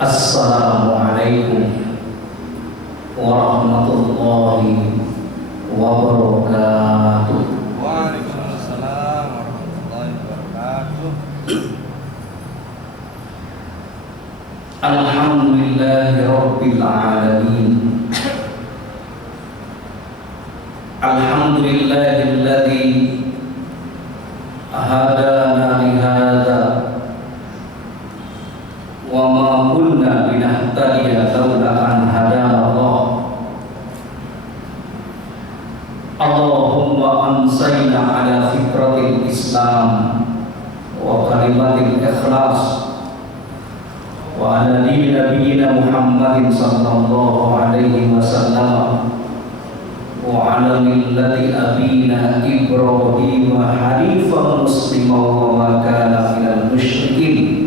Assalamualaikum warahmatullahi wabarakatuh. Waalaikumsalam warahmatullahi wabarakatuh. Alhamdulillahi rabbil alamin. Alhamdulillahilladzi hadana li hadza wa ma kunna linahtadiya laula an hadana Allah. Allahumma ansayna ala fitratil Islam wa kalimatil ikhlas wa ala dini nabiyyina Muhammadin sallallahu alaihi wasallam wa ala millati abina Ibrahim hanifan musliman wa ma kana minal musyrikin.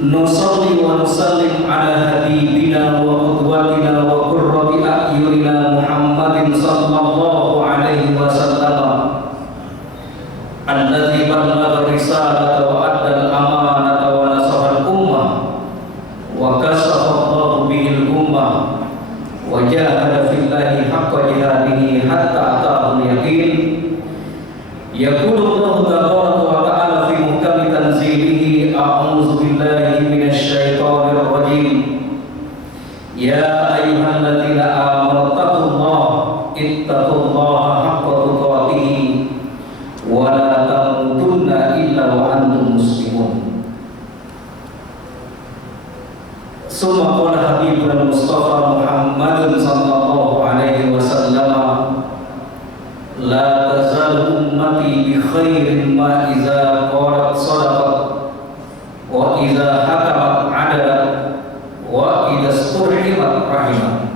Nusalli wa nusallim ala habibina wa qudwatina wa qurrati a'yunina Muhammadin sallallahu alaihi wasallam alladzi ballagha risalata wa adda al-amanata wa nasaha al-ummah wa kashafa Allahu bihi al-ummah wa jahada fillahi haqqa jihadihi hatta ataahu al-yaqin. Yaqulu Allahu tabaraka wa ta'ala fi muhkami tanzilihi a'udzu billahi minasy syaithanir rajim. Ya ayyuhalladzina amanu taqullaha ittaqullaha haqqa tuqatih wa la tamutunna illa wa antum muslimun. Summa qala habibuna Mustafa Muhammadun sallallahu alaihi wasallam la tazalu ummati bi khairin ma iza qalat sadaqat wa iza hakamat adalat wa iza isturhimat rahimat.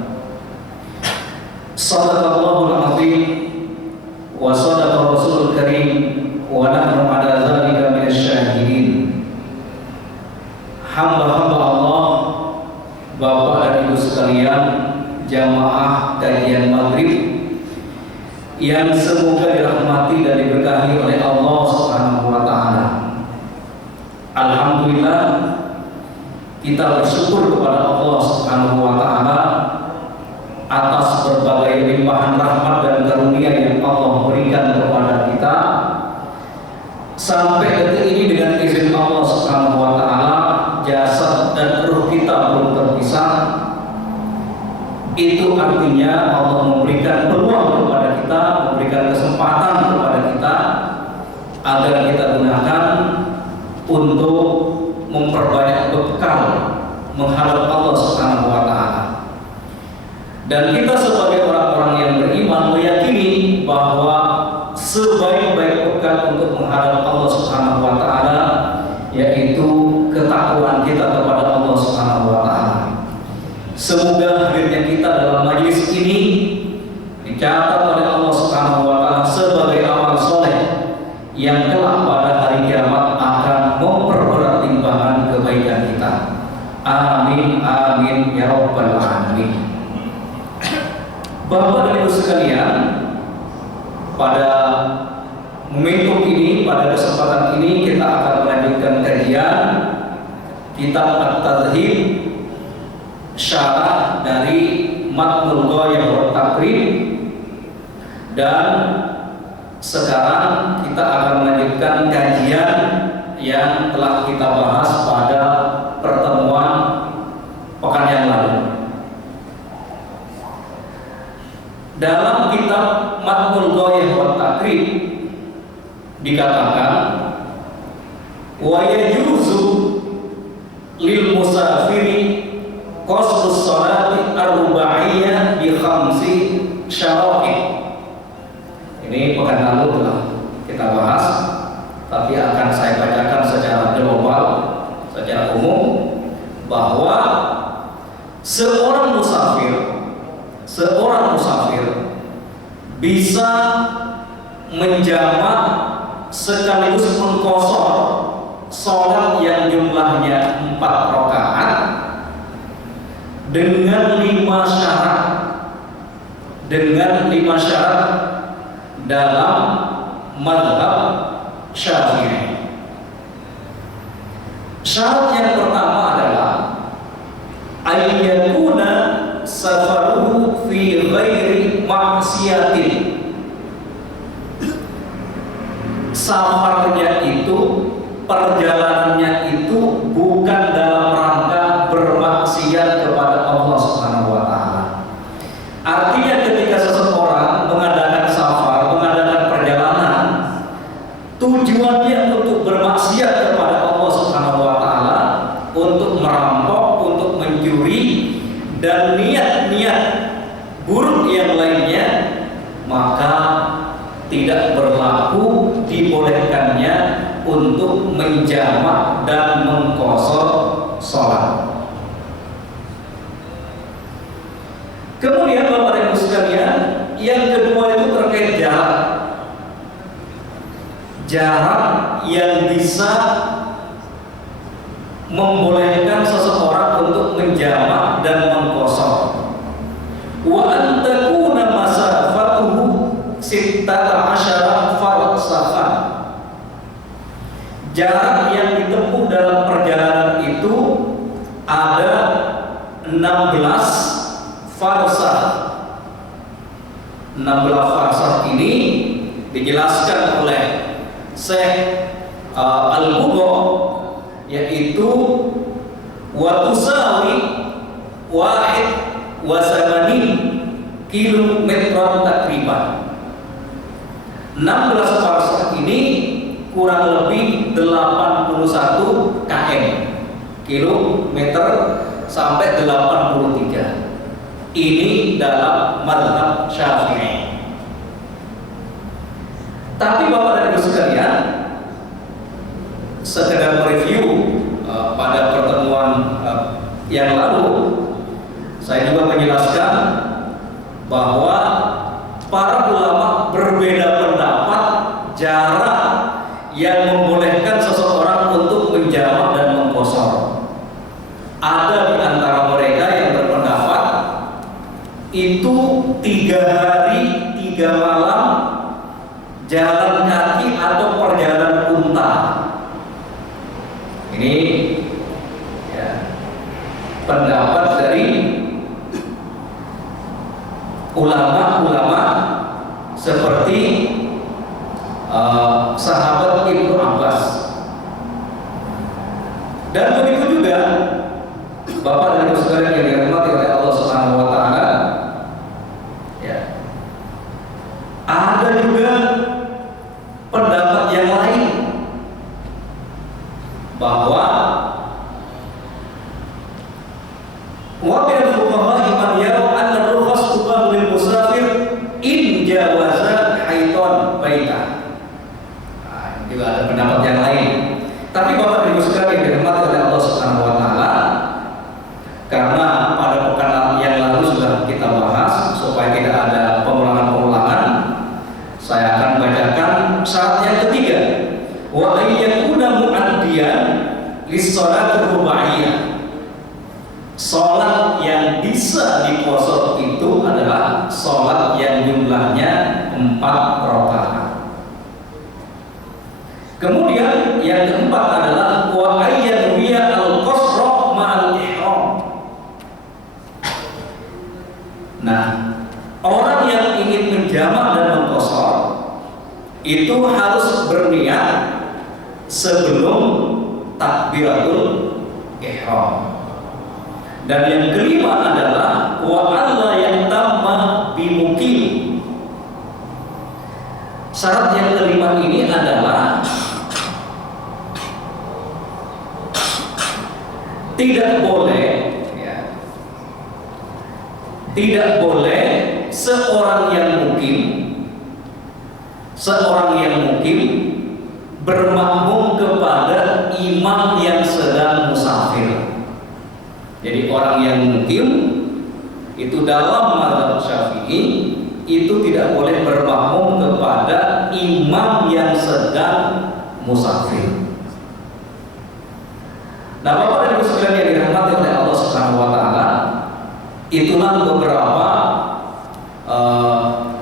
Sadaqallahul azim wa sadaqa rasulul karim wa nahnu ala dzalika minasy syahidin. Hamba-hamba Allah, Bapak dan Ibu sekalian, jamaah kajian maghrib yang semoga dirahmati dan diberkahi oleh Allah Subhanahu wa taala. Alhamdulillah, kita bersyukur kepada Allah Subhanahu wa taala atas berbagai limpahan rahmat dan karunia yang Allah berikan kepada kita. Sampai detik ini dengan izin Allah Subhanahu wa taala, jasad dan ruh kita belum terpisah. Itu artinya Allah memberikan peluang kepada kita, memberikan kesempatan kepada kita agar kita gunakan untuk memperbanyak bekal menghadap Allah Subhanahu wa taala. Dan kita sebagai orang-orang yang beriman meyakini bahwa sebaik-baik bekal untuk menghadap Allah Subhanahu wa taala yaitu ketakwaan kita kepada Allah Subhanahu wa taala. Semoga hadirnya kita dalam majelis ini dicatat oleh Allah Subhanahu wa taala sebagai amal soleh yang kelak pada hari kiamat akan memperberat timbangan kebaikan kita. Amin amin ya rabbal alamin. Bapak dan Ibu sekalian, pada momentum ini, pada kesempatan ini kita akan melanjutkan kajian kitab At-Tadhib, syarah dari Matnul Ghayah wa Taqrib, dan sekarang kita akan melanjutkan kajian yang telah kita bahas pada pertemuan pekan yang lalu. Dalam kitab Matnul Ghayah wa Taqrib dikatakan wa yajuzu lil musafiri qasrus salati ar-rubaiyah bi khamsi syara'id. Ini pekan lalu telah kita bahas, tapi akan saya bacakan secara global, secara umum, bahwa seorang musafir bisa menjamak sekaligus mengqashar sholat yang jumlahnya 4 rakaat dengan 5 syarat dalam mazhab Syafi'i. Syarat yang pertama adalah ayyakuna safaruhu fi ghairi maksiatin. Safarnya itu, perjalanannya itu bukan dalam rangka bermaksiat kepada Allah Subhanahu wa taala. Artinya ketika seseorang mengadakan safar, mengadakan perjalanan, tujuannya untuk bermaksiat kepada Allah Subhanahu wa taala, untuk merampok, untuk mencuri dan niat-niat buruk yang lainnya, maka tidak berlaku dibolehkannya untuk menjamak dan mengqashar sholat. Kemudian Bapak dan Ibu sekalian, yang kedua itu terkait jarak. Jarak yang bisa membolehkan seseorang untuk menjamak dan mengqashar. Wa an takuna masafatuhu 16 farsakhan. Jarak yang ditempuh dalam perjalanan itu ada 16 farsakh. 16 farsakh ini dijelaskan oleh Syekh Al-Bugo, yaitu wa tusawi wahid wa samanin kilometer takriban. 16 farsakh ini kurang lebih 81 km, kilometer sampai 83. Ini dalam mazhab Syafi'i. Tapi Bapak dan Ibu sekalian, sekedar mereview pada pertemuan yang lalu, saya juga menjelaskan bahwa para ulama berbeda pendapat jarak yang membolehkan seseorang untuk menjamak dan mengqashar. Ada di antara mereka yang berpendapat itu 3 hari 3 malam jalan kaki atau perjalanan unta. Ini ya, pendapat dari ulama-ulama seperti sahabat Ibnu Abbas. Dan begitu juga Bapak dan Ibu sekalian yang dirahmati oleh Allah Subhanahu wa taala, ya. Ada juga pendapat yang lain bahwa wa min al-fuqaha man yara anna ar-rukhas tuqam lil musafir in jawaza haitan baitah. Juga ada pendapat yang lain. Tapi Bapak dan Ibu sekalian yang dirahmati oleh Allah Subhanahu wa taala, karena pada pekan yang lalu sudah kita bahas, supaya tidak ada pengulangan-pengulangan, saya akan bacakan syarat yang ketiga. Wa ayyakuna mu'addiyan lis-shalatir rubaiyah. Salat yang bisa diqashar itu adalah salat yang jumlahnya 4 rakaat. Kemudian yang keempat adalah wa ayyanwiya al-qasra ma'al ihram. Nah, orang yang ingin menjamak dan mengqashar itu harus berniat sebelum takbiratul ihram. Dan yang kelima adalah wa alla yantamma bimukim. Syarat yang kelima ini adalah tidak boleh, ya, tidak boleh seorang yang mukim bermakmum kepada imam yang sedang musafir. Jadi orang yang mukim itu dalam mazhab Syafi'i itu tidak boleh bermakmum kepada imam yang sedang musafir. Nah, Bapak dan Ibu sekalian yang dirahmati oleh Allah Subhanahu wa taala, itulah beberapa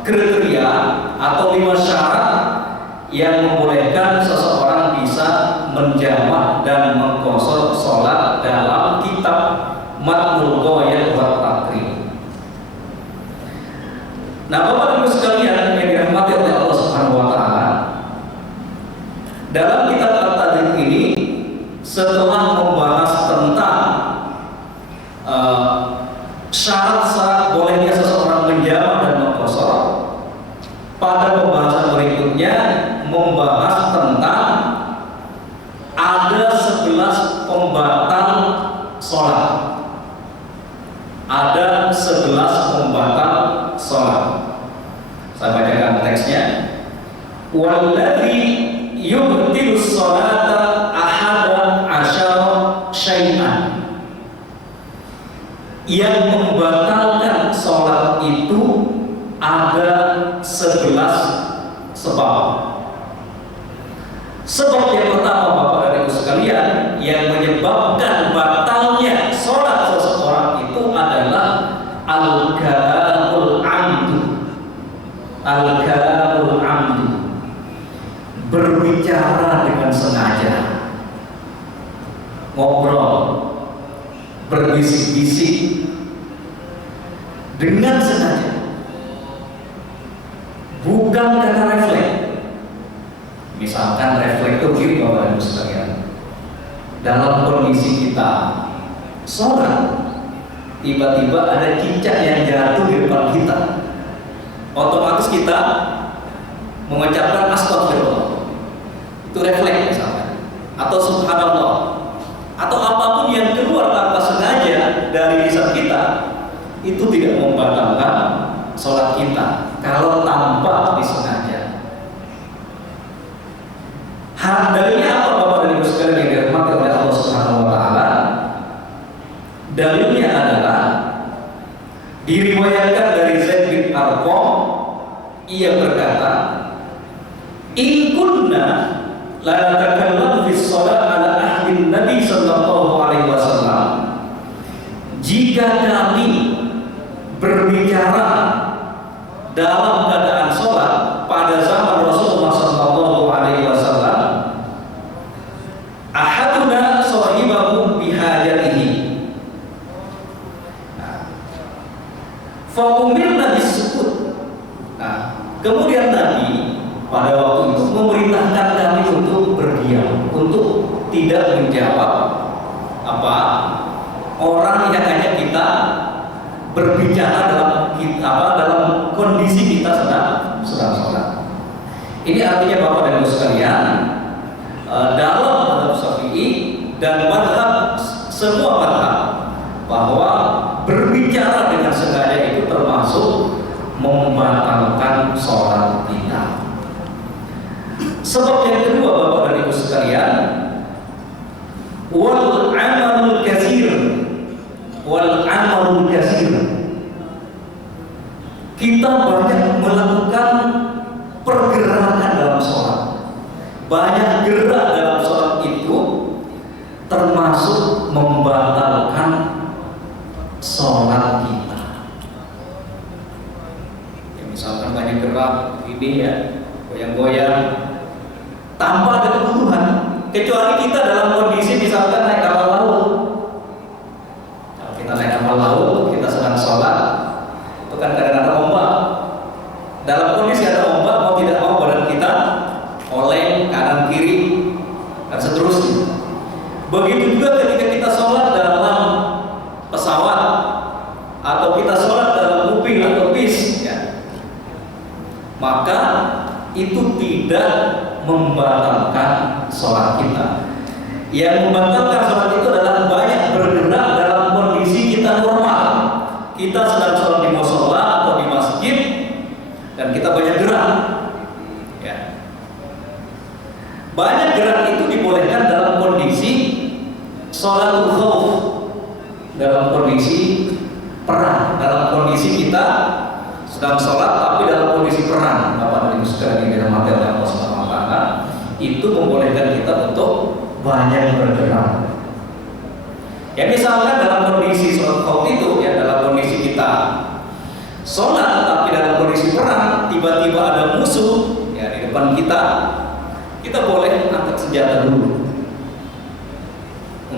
kriteria atau 5 syarat yang membolehkan seseorang bisa menjamak dan mengqashar sholat dalam kitab Matnul Ghayah wa Taqrib. Nah, Bapak Ibu sekalian yang dirahmati oleh Allah Subhanahu wa taala, dalam kitab At-Tadrib ini setelah membahas tentang syarat-syarat bolehnya seseorang menjama dan mengqashar, pada pembahasan berikutnya membahas tentang ada 11 pembatal sholat. Ada 11 pembatal sholat. Saya bacakan teksnya. Walladzi yubtilu sholata ahada asyara syai'an. Yang membatalkan sholat itu ada 11 sebab. Sebab yang pertama, Bapak dan Ibu sekalian, yang menyebabkan batalnya sholat seseorang itu adalah al-kalamul amdu. Al-kalamul amdu, berbicara dengan sengaja, ngobrol, berbisik-bisik dengan sengaja, bukan karena refleks. Misalkan refleks itu gini, Bapak Ibu sekalian, dalam kondisi kita sholat, tiba-tiba ada cicak yang jatuh di depan kita, otomatis kita mengucapkan astagfirullah, itu refleks misalkan, atau subhanallah, atau apapun yang keluar tanpa sengaja dari lisan kita, itu tidak membatalkan sholat kita kalau tanpa disengaja. Dalilnya apa, Bapak dan Ibu sekalian yang dirahmati oleh Allah Subhanahu wa taala? Dalilnya adalah diriwayatkan dari Zaid bin Arqam, ia berkata, "In kunna la natakallamu fi shalat ala ahdi Nabi sallallahu alaihi wasallam." Jika kami berbicara dalam keadaan sholat pada zaman Rasulullah sallallahu alaihi wasallam, ahaduna sahibahu bihajatihi, fa umirna bisukut. Nah, kemudian Nabi pada waktu itu memerintahkan kami untuk berdiam, untuk tidak menjawab orang yang hanya kita berbicara dalam kondisi kita sedang sholat. Ini artinya, Bapak dan Ibu sekalian, dalam mazhab Syafi'i dan mazhab semua mazhab, bahwa berbicara dengan sengaja itu termasuk membatalkan sholat kita. Sebab yang kedua, Bapak dan Ibu sekalian, wal amalul katsir. Kita banyak melakukan pergerakan dalam sholat. Banyak gerak dalam sholat itu termasuk membatalkan sholat kita. Ya, misalkan banyak gerak ini ya, goyang-goyang tanpa ada kebutuhan, kecuali kita dalam kondisi misalkan naik kapal laut. Kalau kita naik kapal laut, kita sedang sholat, itu kan kadang-kadang ombak. Dalam kondisi ada ombak, mau tidak mau badan kita oleng kanan kiri dan seterusnya. Begitu juga ketika kita sholat dalam pesawat atau kita sholat dalam mobil atau bis, ya, maka itu tidak membatalkan sholat kita. Yang membatalkan sholat itu adalah banyak bergerak dalam kondisi kita normal. Kita sedang sholat di mushola atau di masjid dan kita banyak gerak, ya. Banyak gerak itu dibolehkan dalam kondisi sholatul khauf, dalam kondisi perang, dalam kondisi kita sedang sholat tapi dalam kondisi perang. Bapak dan Ibu sekalian yang dirahmati oleh Allah Subhanahu wa taala, itu membolehkan kita untuk banyak bergerak. Ya, misalkan dalam kondisi sholat khauf itu, ya, dalam kondisi kita sholat tapi dalam kondisi perang, tiba-tiba ada musuh, ya, di depan kita boleh angkat senjata dulu.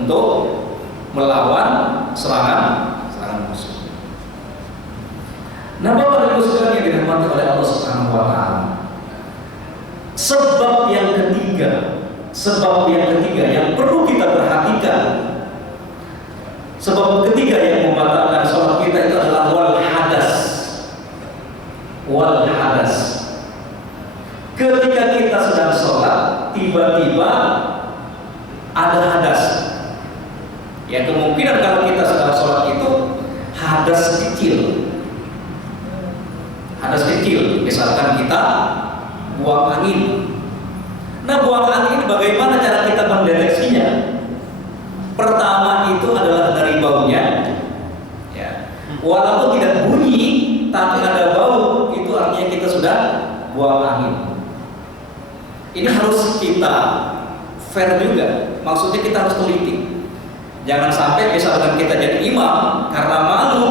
untuk melawan serangan musuh. Nah, Bapak Ibu sekalian yang dirahmati oleh Allah Subhanahu wa taala. Sebab yang ketiga yang perlu kita perhatikan. Sebab ketiga yang membatalkan sholat kita itu adalah wal hadas. Wal hadas. Ketika kita sedang sholat, tiba-tiba ada hadas. Ya, kemungkinan kalau kita sedang sholat itu hadas kecil. Hadas kecil, misalkan kita buang angin. Nah, buang angin bagaimana cara kita mendeteksinya? Pertama itu adalah dari baunya. Ya. Walaupun tidak bunyi, tapi ada bau, itu artinya kita sudah buang angin. Ini harus kita fair juga. Maksudnya kita harus teliti. Jangan sampai misalkan kita jadi imam karena malu,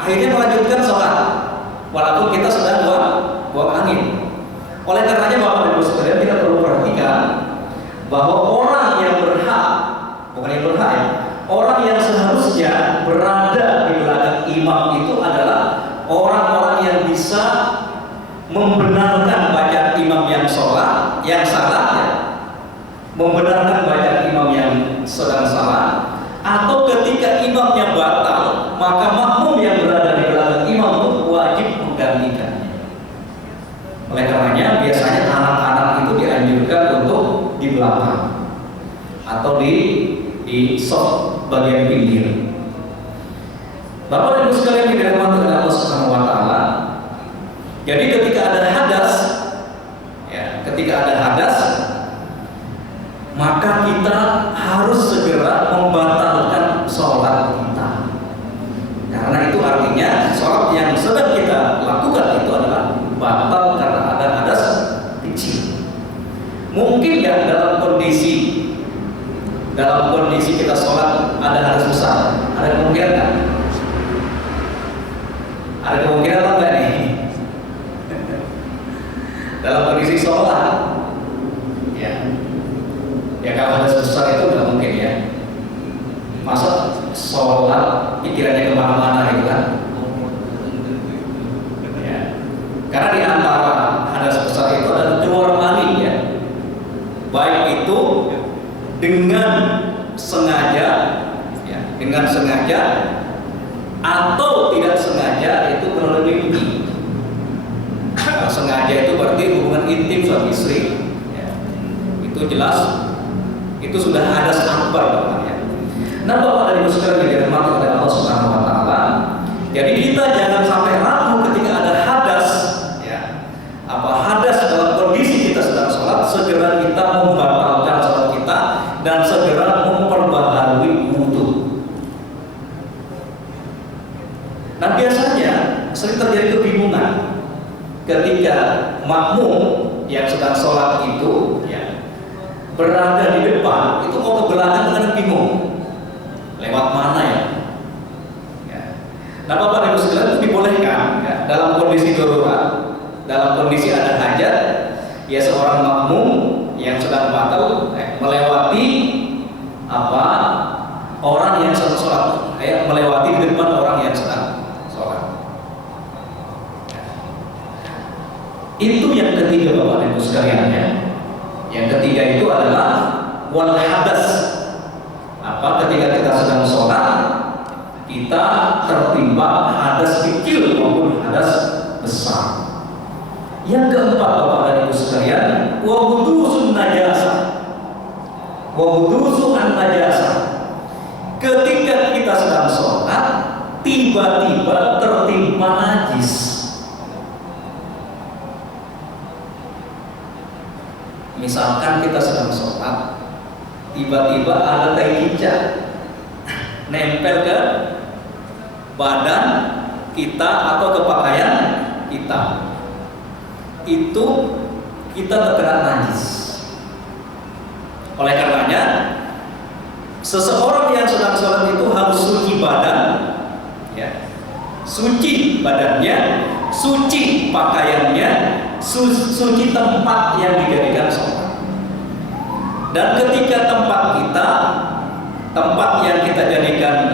akhirnya melanjutkan sholat, walaupun kita sedang buang angin. Oleh karenanya Bapak Ibu sekalian, kita perlu perhatikan bahwa orang yang berhak, bukan yang berhak ya, orang yang seharusnya berada di belakang imam itu adalah orang-orang yang bisa membenarkan bacaan imam yang sholat, yang salah ya, membenarkan bacaan imam yang sedang salah, atau ketika imamnya batal, maka makmum yang berada di belakang imam itu wajib menggantikannya. Oleh karenanya biasanya anak-anak itu dianjurkan untuk di belakang atau di soft bagian pinggir. Bapak Ibu sekalian yang dirahmati oleh Allah Subhanahu wa taala. Jadi ketika ada hadas, maka kita harus segera membatalkan sholat kita. Karena itu artinya sholat yang sedang kita lakukan itu adalah batal karena ada hadas kecil. Mungkin ya dalam kondisi kita sholat ada hadas besar, ada kemungkinan kan? Ada kemungkinan atau enggak nih? Dalam kondisi sholat, ya kalau hadas besar itu nggak mungkin ya. Masa sholat pikirannya kemana-mana gitu kan? Ya. Karena di antara hadas besar itu ada keluar mani ya. Baik itu dengan sengaja, atau tidak sengaja, itu kronologi ini. Kalau sengaja itu berarti hubungan intim suami istri, ya. Itu jelas, itu sudah hadas akbar namanya. Nah, Bapak dan Ibu sekalian yang dirahmati oleh Allah Subhanahu wa taala, jadi kita jangan sampai ragu ketika ada hadas, ya. Hadas dalam kondisi kita sedang sholat, segera kita membatalkan sholat kita dan segera memperbaharui wudu. Nah, biasanya sering terjadi kebingungan ketika makmum yang sedang sholat itu ya, berada di depan, itu mau ke belakang dengan bingung lewat mana ya. Nah, Bapak Ibu sekalian, itu dibolehkan ya, dalam kondisi darurat, dalam kondisi ada hajat, ya seorang makmum yang sedang batal melewati orang yang sedang sholat, melewati di depan orang yang sedang sholat. Itu yang ketiga Bapak Ibu sekalian ya. Yang ketiga itu adalah wal hadas. Ketika kita sedang sholat, kita tertimpa hadas kecil maupun hadas besar. Yang keempat Bapak dan Ibu sekalian, wa hudusun najasah. Wa hudusun najasah. Ketika kita sedang sholat, tiba-tiba tertimpa najis. Misalkan kita sedang sholat, tiba-tiba ada tai cicak nempel ke badan kita atau ke pakaian kita, itu kita terkena najis. Oleh karenanya, seseorang yang sedang sholat itu harus suci badan, ya, suci badannya, suci pakaiannya, suci tempat yang dijadikan sholat. Dan ketika tempat kita tempat yang kita jadikan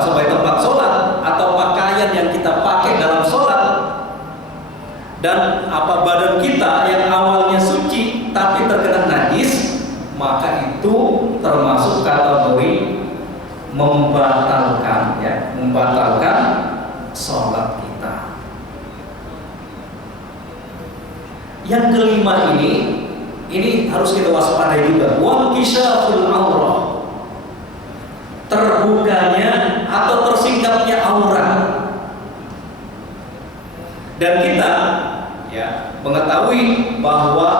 sebagai tempat sholat atau pakaian yang kita pakai dalam sholat, dan badan kita yang awalnya suci tapi terkena najis, maka itu termasuk kategori membatalkan sholat kita. Yang kelima ini harus kita waspadai juga, wankishaful aurah, terbukanya atau tersingkapnya aurat. Dan kita mengetahui bahwa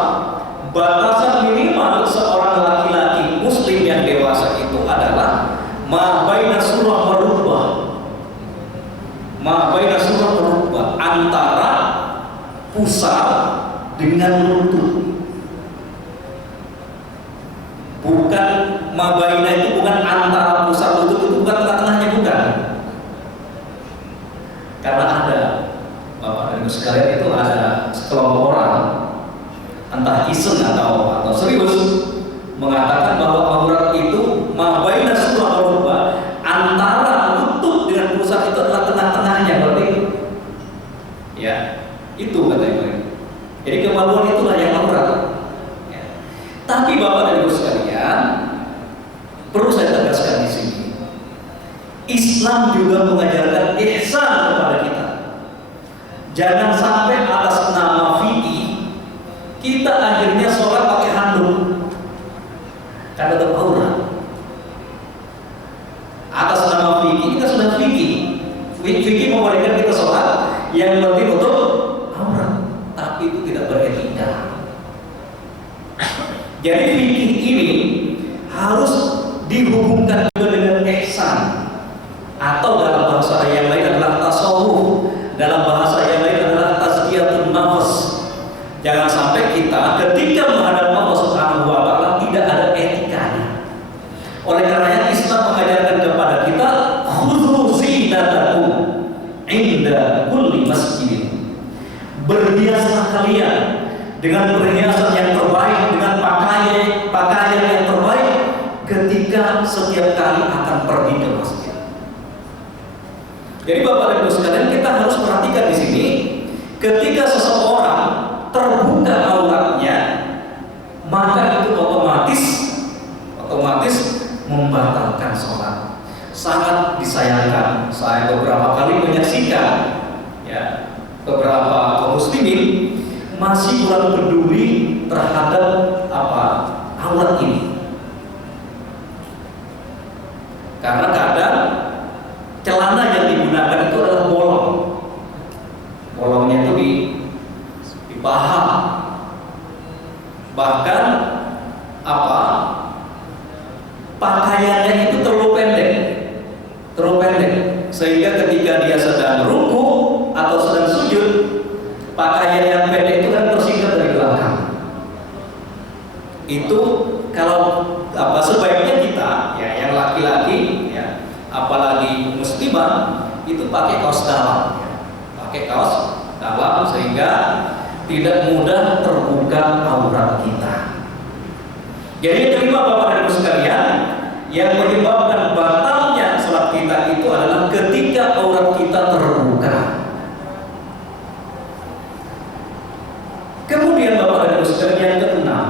batasan minimal seorang laki-laki muslim yang dewasa itu adalah ma baina surah merubah, antara pusar dengan lutut. Bukan ma baina itu bukan antara pusar lutut, itu bukan tengah-tengahnya, bukan. Karena ada Bapak dan Ibu sekalian, itu ada sekelompok orang, entah iseng atau serius, mengatakan bahwa aurat itu ma baina surah merubah, antara lutut dengan pusar itu adalah tengah-tengahnya, berarti itu katanya. Jadi kemaluan itulah yang aurat. Tapi Bapak dan Ibu sekalian, perlu saya tegaskan di sini, Islam juga mengajarkan ihsan kepada kita. Jangan sampai atas nama fikih kita akhirnya sholat pakai handuk karena ada aurat. Atas nama fikih kita sudah fikih membolehkan kita sholat yang penting untuk aurat, tapi itu tidak beretika. Jadi fikih ini harus dihubungkan juga dengan ihsan, atau dalam bahasa yang lain adalah tasawuf, dalam bahasa yang lain adalah tazkiyatun nafs. Jangan sampai kita ketika menghadap Allah Subhanahu wa taala tidak ada etikanya. Oleh karenanya Islam mengajarkan kepada kita khudhu zinatakum inda kulli masjid. Berhiaslah kalian dengan perhiasan yang terbaik, dengan pakaian yang terbaik ketika setiap kali akan pergi ke masjid. Jadi Bapak dan Ibu sekalian, kita harus perhatikan di sini, ketika seseorang terbuka auratnya, maka itu otomatis membatalkan sholat. Sangat disayangkan, saya beberapa kali menyaksikan beberapa kaum muslimin masih kurang peduli terhadap aurat ini. Karena kadang celana yang digunakan itu adalah bolong. Bolongnya itu di paha. Bahkan pakaiannya itu terlalu pendek. Sehingga ketika dia sedang ruku atau sedang sujud, pakaian yang pendek itu kan tersingkap dari belakang. Itu kalau sebaiknya kita yang laki-laki apalagi muslimah itu pakai kaos dalam, sehingga tidak mudah terbuka aurat kita. Jadi yang kelima Bapak dan Ibu sekalian, yang menyebabkan batalnya sholat kita itu adalah ketika aurat kita terbuka. Kemudian Bapak dan Ibu sekalian, yang keenam,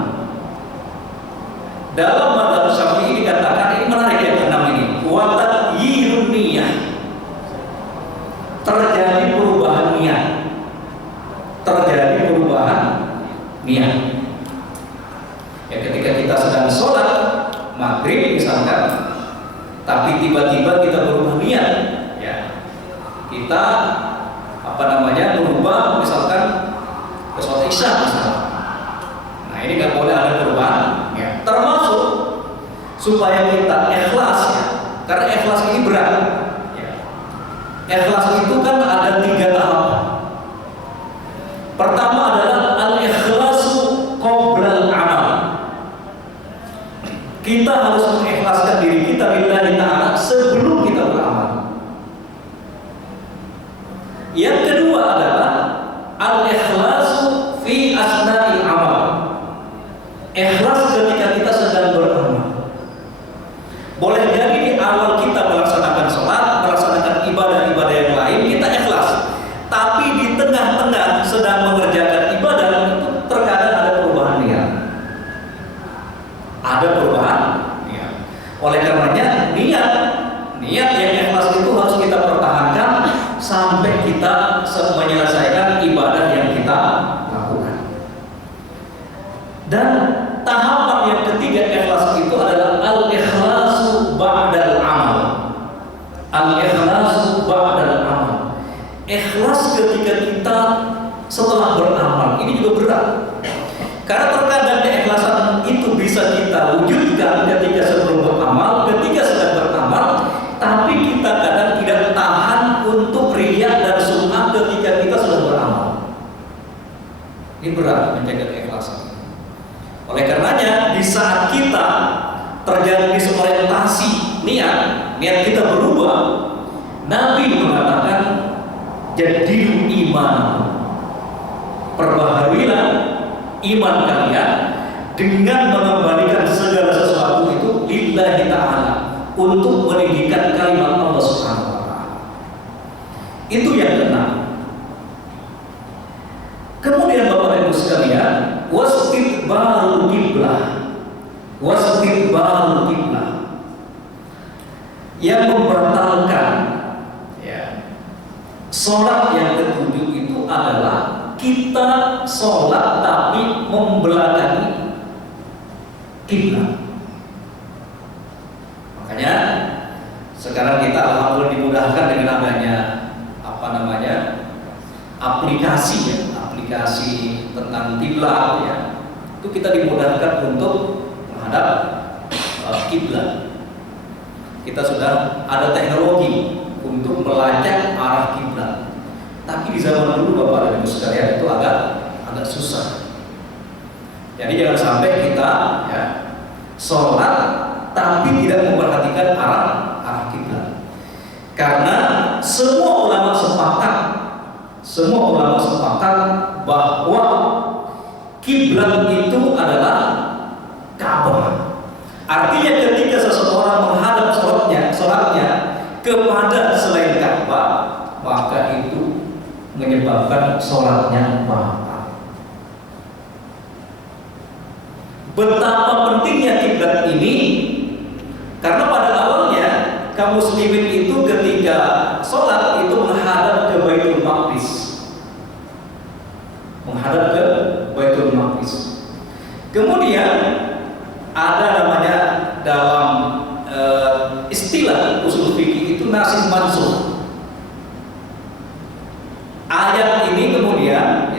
dalam mazhab Syafi'i dikatakan, ini menarik yang keenam ini, watat yiruniyah, terjadi perubahan niat. Ya, ketika kita sedang sholat maghrib misalkan, tapi tiba-tiba kita berubah niat, kita berubah misalkan ke sholat isya misalkan. Nah, ini nggak boleh ada perubahan, termasuk supaya kita ikhlas, karena ikhlas ini berat. Ikhlas itu kan ada 3 tahap. Pertama adalah al-ikhlasu qoblal amal. Kita harus mengikhlaskan diri kita lillahi ta'ala sebelum kita beramal. Yang kedua adalah al-ikhlasu fi asna'il amal. Ikhlas ketika kita sedang beramal. menyelesaikan ibadah yang kita lakukan. Dan tahapan yang ketiga ikhlas itu adalah al-ikhlasu ba'dal amal. Al-ikhlasu ba'dal amal. Ikhlas ketika kita setelah beramal. Ini juga berat. Karena terkadang keikhlasan itu bisa kita wujudkan ketika sebelum beramal, ketika sedang beramal, tapi kita kadang tidak tahan untuk riya dan sum'ah ketika kita sedang beramal. Ini berat menjaga keikhlasan. Oleh karenanya, di saat kita terjadi disorientasi niat kita berubah, Nabi mengatakan, jadilu iman, perbaharilah iman kalian dengan mengembalikan segala sesuatu itu lillahi ta'ala, untuk meninggikan kalimat Allah Subhanahu wa ta'ala. Itu yang keenam. Kemudian Bapak Ibu sekalian, wastidbarul qiblah. Wastidbarul qiblah yang membatalkan sholat yang ketujuh itu adalah kita sholat tapi membelakangi kiblat. Makanya sekarang kita alhamdulillah dimudahkan dengan adanya aplikasi tentang kiblat itu kita dimudahkan untuk menghadap kiblat. Kita sudah ada teknologi untuk melacak arah kiblat. Tapi di zaman dulu Bapak dan Ibu sekalian itu agak susah. Jadi jangan sampai kita sholat tapi tidak memperhatikan arah kiblat. Karena semua ulama sepakat bahwa kiblat itu adalah Ka'bah. Artinya ketika seseorang menghadap sholatnya kepada selain Ka'bah, maka itu menyebabkan sholatnya batal. Betapa pentingnya kiblat ini, karena pada awalnya kaum muslimin itu ketika sholat itu menghadap ke Baitul Maqdis, Kemudian ada namanya dalam istilah usul fikih itu nasih mansukh. Ayat ini kemudian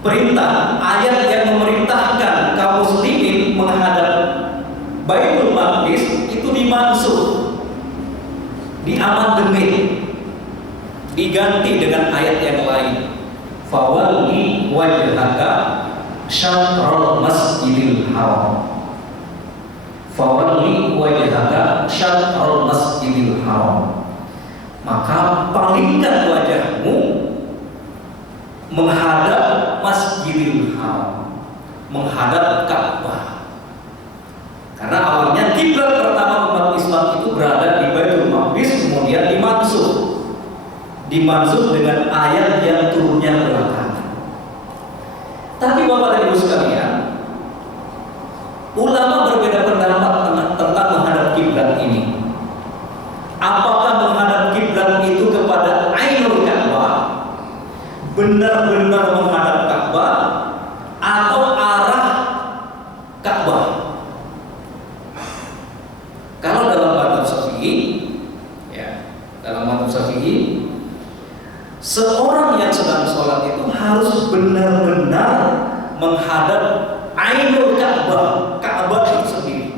perintah ayat yang memerintahkan kaum muslimin menghadap Baitul Maqdis itu dimansukh, diamandemen, diganti dengan ayat yang lain. Fawalli wajhaka syatrul masjidil haram. Fawalli wajhaka syatrul masjidil haram. Maka palingkan wajahmu menghadap Masjidil Haram, menghadap Ka'bah. Karena awalnya kiblat pertama umat Islam itu berada di Baitul Maqdis, kemudian dimansukh dengan ayat yang turunnya belakangan. Tapi Bapak dan Ibu sekalian, ulama berbeda pendapat tentang menghadap kiblat ini. Apakah menghadap kiblat itu kepada Ainul Ka'bah, benar-benar menghadap Ka'bah, atau arah Ka'bah? Kalau dalam mazhab Syafi'i, seorang yang sedang sholat itu harus benar-benar menghadap Ainul Ka'bah, Ka'bah itu sendiri.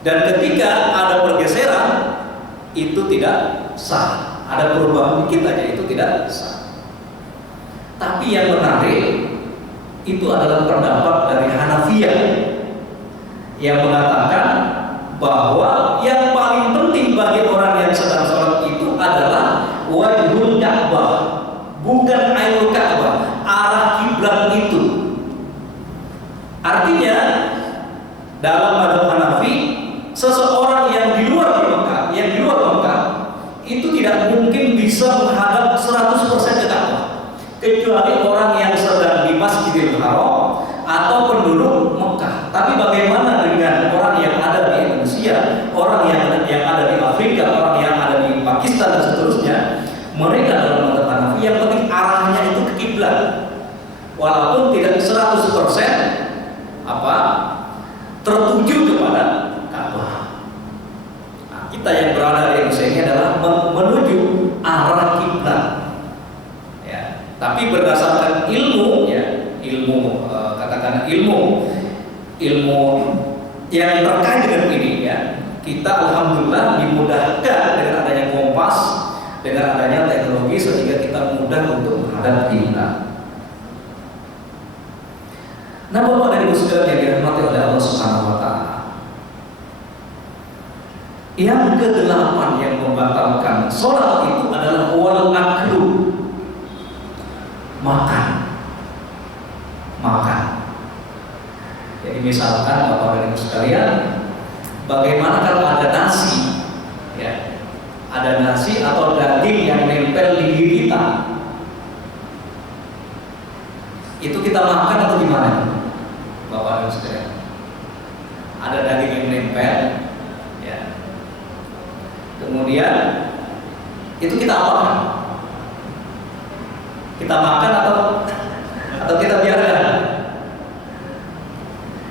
Dan ketika ada pergeseran itu tidak sah, ada perubahan dikit aja itu tidak sah. Tapi yang menarik itu adalah pendapat dari Hanafiyah yang mengatakan bahwa yang paling penting bagi orang yang sedang sholat itu adalah wajhul Ka'bah, bukan Ainul Ka'bah, arah kiblat itu. Artinya dalam mazhab Hanafi, seseorang yang di luar Mekah itu tidak mungkin bisa menghadap 100% ke Ka'bah, kecuali orang yang sedang di Masjidil Haram atau penduduk Mekah. Tapi bagaimana dengan orang yang ada di Indonesia, orang yang ada di Afrika, orang yang ada di Pakistan dan seterusnya? Mereka dalam mazhab Hanafi yang penting arahnya itu ke kiblat, walaupun tidak 100% tertuju kepada Ka'bah. Nah, kita yang berada di Indonesia ini adalah menuju arah kiblat. Ya, tapi berdasarkan ilmu, ya, katakan ilmu yang terkait dengan ini, ya, kita alhamdulillah dimudahkan dengan adanya kompas, dengan adanya teknologi, sehingga kita mudah untuk menghadap kiblat. Nah, Bapak dan Ibu sekalian yang dirahmati oleh Allah Subhanahu wa taala, yang kedelapan yang membatalkan sholat itu adalah wal aklu, makan. Jadi misalkan Bapak dan Ibu sekalian, bagaimana kalau ada nasi, ya, ada nasi atau daging yang nempel di gigi kita, itu kita makan atau gimana, Bapak dan Ibu sekalian? Ada daging yang nempel, ya. Kemudian itu kita apakan? Kita makan atau kita biarkan?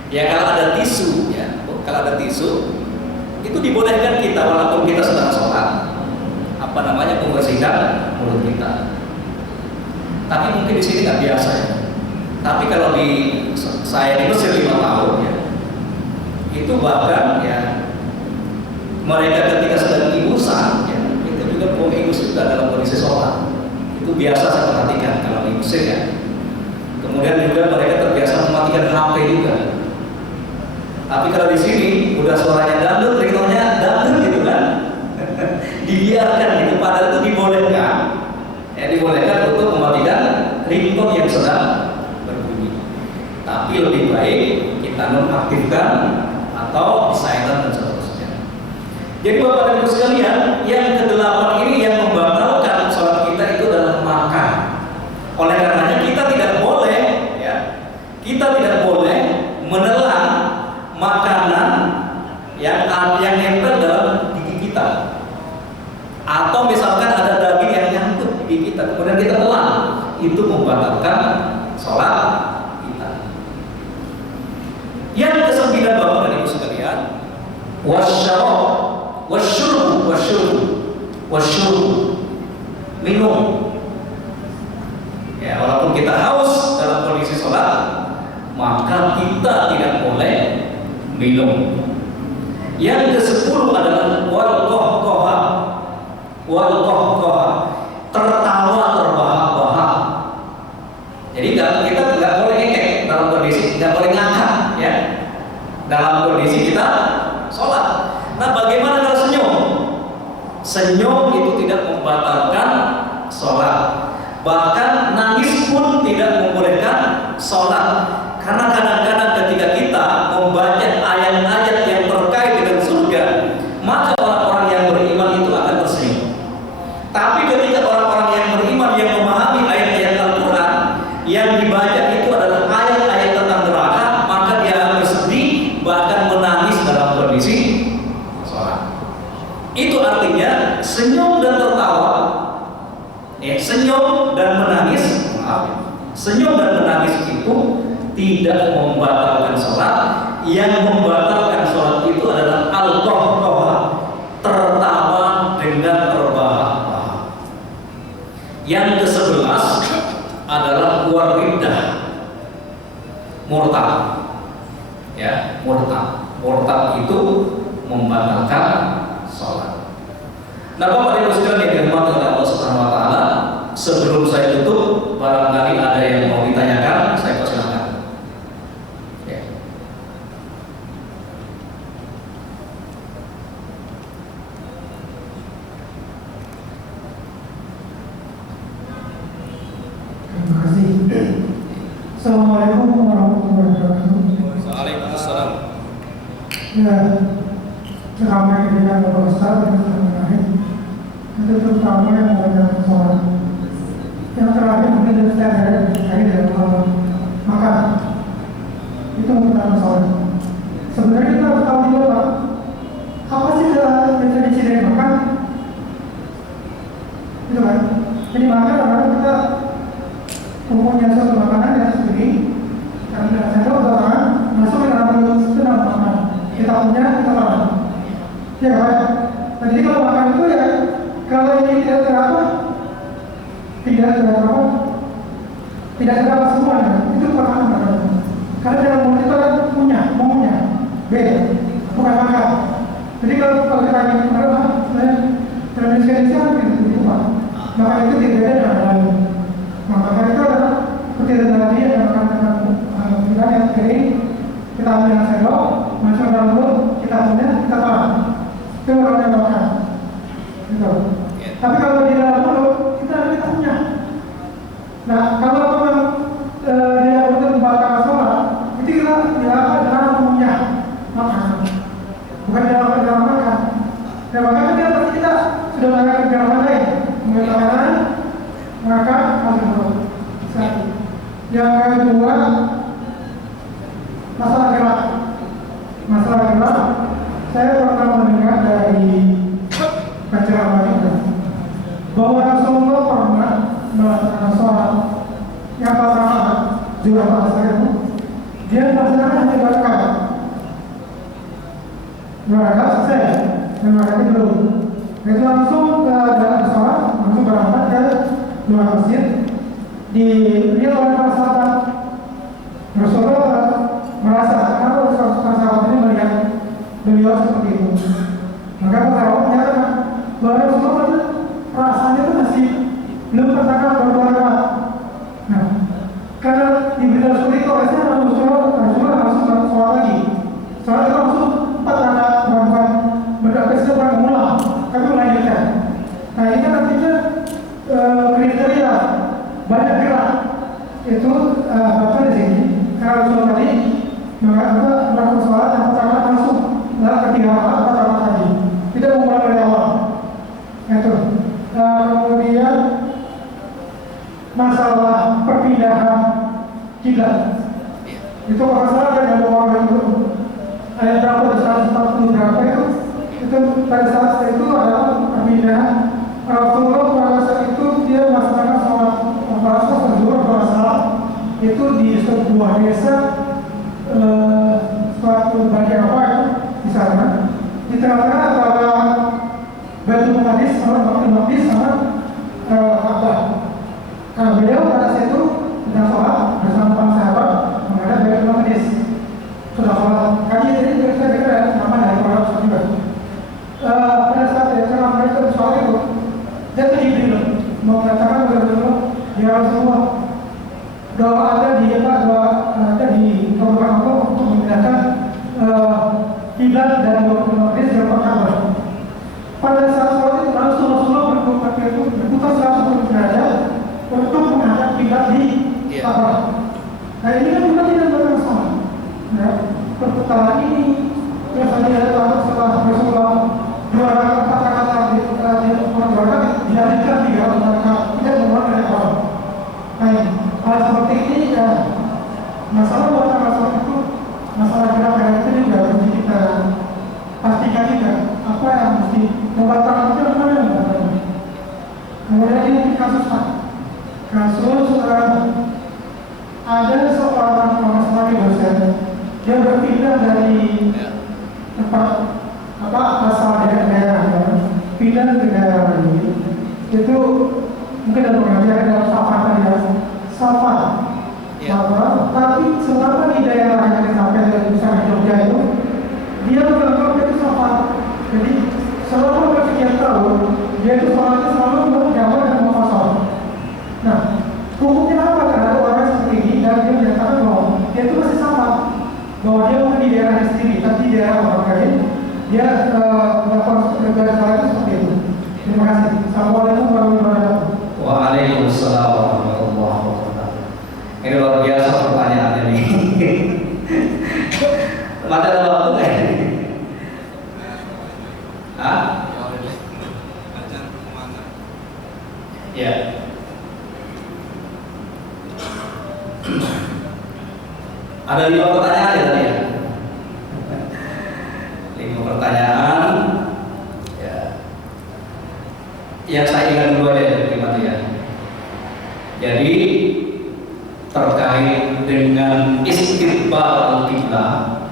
Ya, kalau ada tisu, ya, kalau ada tisu itu dibolehkan kita walaupun kita sedang sholat, membersihkan mulut kita. Tapi mungkin di sini nggak biasa ya. Tapi kalau saya di Mesir 5 tahun ya, itu bahkan ya mereka ketika sedang ingusan ya, itu juga mau ingus juga dalam kondisi sholat. Itu biasa saya perhatikan kalau di Mesir ya. Kemudian juga mereka terbiasa mematikan HP juga. Tapi kalau di sini udah suaranya dangdut, ringtone-nya dangdut gitu kan, dibiarkan gitu. Padahal itu dibolehkan, ya dibolehkan untuk mematikan ringtone yang sedang berbunyi. Tapi lebih baik kita nonaktifkan atau silent dan seterusnya. Jadi Bapak dan Ibu sekalian, yang ke-8 ini yang membatalkan sholat kita itu adalah makan. Oleh karenanya kita tidak boleh, ya, kita tidak boleh menelan makanan yang nempel dalam gigi kita, atau misalkan ada daging yang nyangkut di gigi kita kemudian kita telan, itu membatalkan sholat kita. Yang ke-9 Bapak dan Ibu sekalian, wasyurbu, minum. Ya, walaupun kita haus dalam kondisi sholat, maka kita tidak boleh minum. Yang ke-10 adalah wal qahqah, tertawa terbahak-bahak. Jadi kita nggak boleh ngekek dalam kondisi, nggak boleh ngakak ya dalam kondisi kita sholat. Nah, bagaimana kalau senyum? Senyum itu tidak membatalkan sholat. Bahkan nangis pun tidak membolehkan sholat. Karena kadang-kadang ketika kita membaca ayat-ayat yang terkait dengan surga, maka orang-orang yang beriman itu akan tersenyum. Tapi ketika orang-orang yang beriman yang memahami ayat-ayat Al-Quran yang dibaca itu adalah ayat-ayat tentang neraka, maka dia akan bersedih, bahkan menangis dalam kondisi sholat. Itu artinya senyum dan tertawa, senyum dan menangis, senyum dan menangis itu tidak membatalkan sholat. Yang membatalkan sholat itu adalah al-qahqah, tertawa dengan terbahak-bahak. Yang ke-11 adalah wariddah, murtad. Ya, murtad itu membatalkan sholat. Nah, Bapak Ibu sekalian yang dirahmati oleh Allah Subhanahu wa taala, sebelum saya tutup, barangkali ada yang mau ditanyakan, saya persilakan. Ya. Terima kasih. Assalamualaikum warahmatullahi wabarakatuh. Waalaikumsalam. Ya, selama ini kita Bapak Ustaz dan teman-teman, itu terutama yang mengajar sholat. Yang terakhir mungkin saya ada dalam makan itu mempertahankan sholat. Sebenarnya kita harus tahu juga Pak, apa sih definisi dari makan? gitu kan. Jadi maka kadang kita mempunyai suatu makanan yang sendiri dan saya orang masuk ke dalam mulut itu dalam makanan kita punya kita makan, ya kan. Nah, jadi kalau makan itu ya kalau ini tidak terapa tidak terapa semuanya itu makanan. Karena dalam mulut itu kan maunya beda, bukan makan. Jadi kalau kita ingin Indonesia gitu Pak, maka itu tidak beda dengan lain. Maka itu adalah seperti tadi ada makan yang kering, kita ambil dengan sendok, masuk dalam mulut, kita punya, kita makan. Itu orang yang makan. Gitu. Tapi kalau di dalam mulut kita punya. Nah, kalau memang dia betul membatalkan sholat, itu kita dalam punya makan, bukan dalam makan. Dan makanya dia pasti kita sudah melakukan kegiatan lain, mengatakan maka harus mulut. Satu. Yang kedua, masalah gerak. Saya pernah mendengar dari penceramah juga bahwa Rasulullah pernah melakukan sholat yang pertama juga bahasa itu dia melaksanakan hanya berkata selesai dan mereka belum itu langsung ke dalam sholat, langsung berangkat ke luar masjid dilihat oleh para sahabat. Rasulullah merasa kalau sahabat ini melihat beliau seperti itu, maka sahabat menyatakan bahwa Rasulullah rasanya itu masih belum katakan berdoa. Nah, karena diberitahu seperti itu, rasanya Rasulullah langsung sholat lagi. Sholat itu langsung 4 rakaat, bukan berdoa bukan mengulang, tapi melanjutkan. Nah, ini kan artinya kriteria banyak gerak itu bapak di sini. Karena Rasulullah tadi melakukan sholat yang pertama langsung dalam ketiga rakaat 4 rakaat tadi, tidak mengulang dari awal. Itu. Kemudian masalah perpindahan kiblat itu kalau salah kan yang orang itu ayat berapa di 140 berapa itu pada saat itu adalah perpindahan Rasulullah pada saat itu dia melaksanakan sholat zuhur pada saat itu di sebuah desa suatu bagian apa itu di sana di tengah-tengah antara Baitul Maqdis sama Ka'bah. Nah, beliau pada saat itu sedang sholat bersama para sahabat menghadap Baitul Maqdis. Sudah sholat. Kami jadi kita dengar nama dari para sahabat juga. Pada saat mereka sholat itu, dia tuh Jibril mengatakan kepada Rasulullah, ya Rasulullah, doa ada di kabupaten Allah untuk memindahkan kiblat dari Baitul Maqdis ke Ka'bah. Pada saat sholat itu langsung Rasulullah berputar 180 derajat untuk menghadap kiblat di Ka'bah. Nah, ini kan juga tidak bermasalah. Ya, perputaran ini terus ada setelah Rasulullah 2 rakaat 4 rakaat di dilanjutkan 3 rakaat tidak mengulang dari awal. Nah, hal seperti ini ya masalah itu masalah gerak itu juga harus kita pastikan juga apa yang mesti membatalkan itu apa yang membatalkan. Kemudian ini kasus ada seorang mahasiswa dosen dia berpindah dari tempat asal daerah pindah ke daerah lain itu mungkin ada pengajaran dalam safar tapi selama di daerah yang sampai misalnya Jogja itu dia menganggap itu safar. Jadi selama bersekian tahun dia itu sholatnya selalu menjawab dan mufasal. Nah, hukumnya apa? Karena orang seperti ini dan dia menyatakan bahwa dia itu masih safar, bahwa dia bukan di daerahnya sendiri tapi di daerah orang lain. Dia melakukan negara salah itu seperti itu. Terima kasih. Assalamualaikum warahmatullahi wabarakatuh. Waalaikumsalam warahmatullahi wabarakatuh. Ini luar biasa pertanyaannya nih. Masih ada waktu nggak ini? Hah? Ya. Ada 5 pertanyaan ya tadi ya? 5 pertanyaan. Ya. Yang saya ingat dulu aja. Jadi terkait dengan istiqbal kiblat,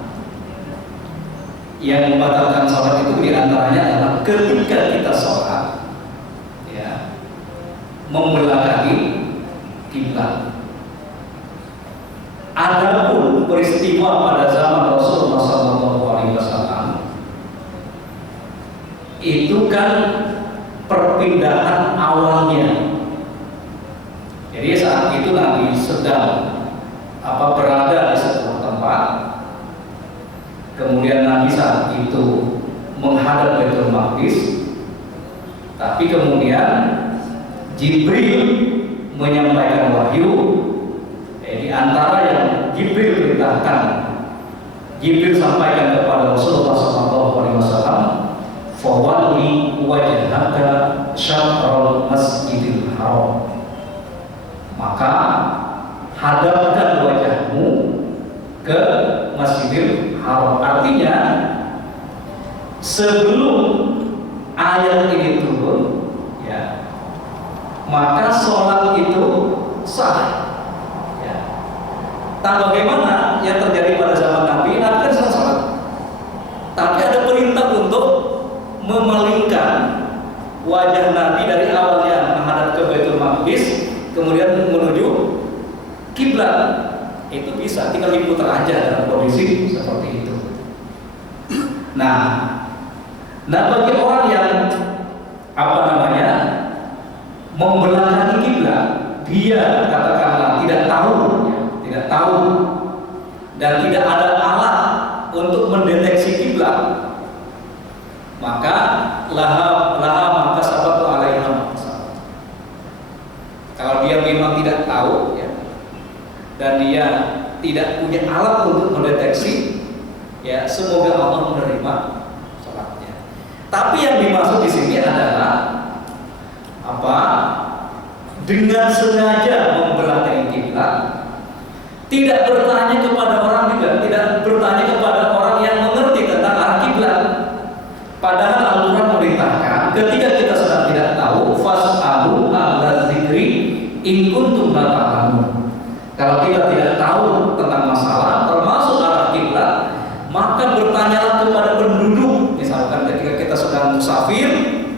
yang membatalkan sholat itu diantaranya adalah ketika kita sholat, ya, membelakangi kiblat. Adapun peristiwa pada zaman Rasulullah SAW itu kan perpindahan awalnya. Jadi saat itu Nabi sedang berada di sebuah tempat. Kemudian Nabi saat itu menghadap Baitul Maqdis, tapi kemudian Jibril menyampaikan wahyu. Di antara yang Jibril perintahkan, Jibril sampaikan kepada Rasulullah SAW, "Fawalli wajhaka syatrul masjidil haram." Maka hadapkan wajahmu ke Masjidil Haram. Artinya sebelum ayat ini turun, ya, maka sholat itu sah. Ya. Tak bagaimana yang terjadi pada zaman Nabi, Nabi kan sedang sholat, tapi ada perintah untuk memalingkan wajah Nabi dari awalnya menghadap ke Baitul Maqdis, kemudian menuju kiblat. Itu bisa tinggal diputar aja dalam kondisi seperti itu. Nah bagi orang yang membelakangi kiblat, dia katakanlah tidak tahu dan tidak ada alat untuk mendeteksi kiblat, maka laha maka sabatu alaiha. Kalau dia memang tidak tahu, ya, dan dia tidak punya alat untuk mendeteksi, ya, semoga Allah menerima sholatnya. Tapi yang dimaksud di sini adalah dengan sengaja membelakangi kiblat, tidak bertanya kepada orang juga, tidak bertanya kepada orang yang mengerti tentang arah kiblat. Padahal Al-Quran memerintahkan ketika kita sedang tidak tahu, fas'alu ahla dzikri in kuntum la ta'lamun. Kalau kita tidak tahu tentang masalah termasuk arah kiblat, maka bertanyalah kepada penduduk. Misalkan ketika kita sedang musafir,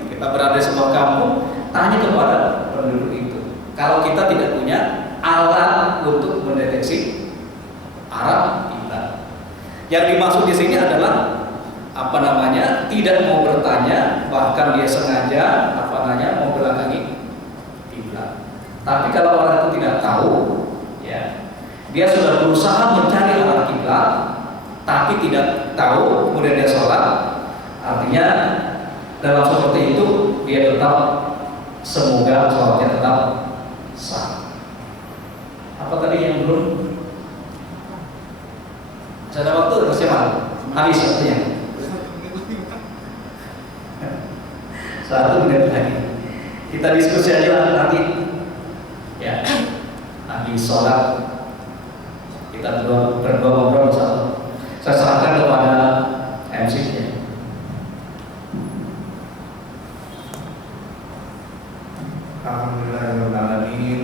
kita berada di sebuah kampung, tanya kepada penduduk itu. Kalau kita tidak punya alat untuk mendeteksi arah kiblat. Yang dimaksud di sini adalah tidak mau bertanya, bahkan dia sengaja mau belakangi kiblat. Tapi kalau orang itu tidak tahu, ya, dia sudah berusaha mencari arah kiblat, tapi tidak tahu, kemudian dia sholat, artinya dalam seperti itu dia tetap, semoga sholatnya tetap sah. Apa tadi yang belum? Saya ada waktu terus ya, habis waktunya. 1 menit lagi. Kita diskusi aja nanti. Ya, habis sholat kita berdua ngobrol bersama. Saya serahkan kepada MC-nya. Alhamdulillahirobbilalamin.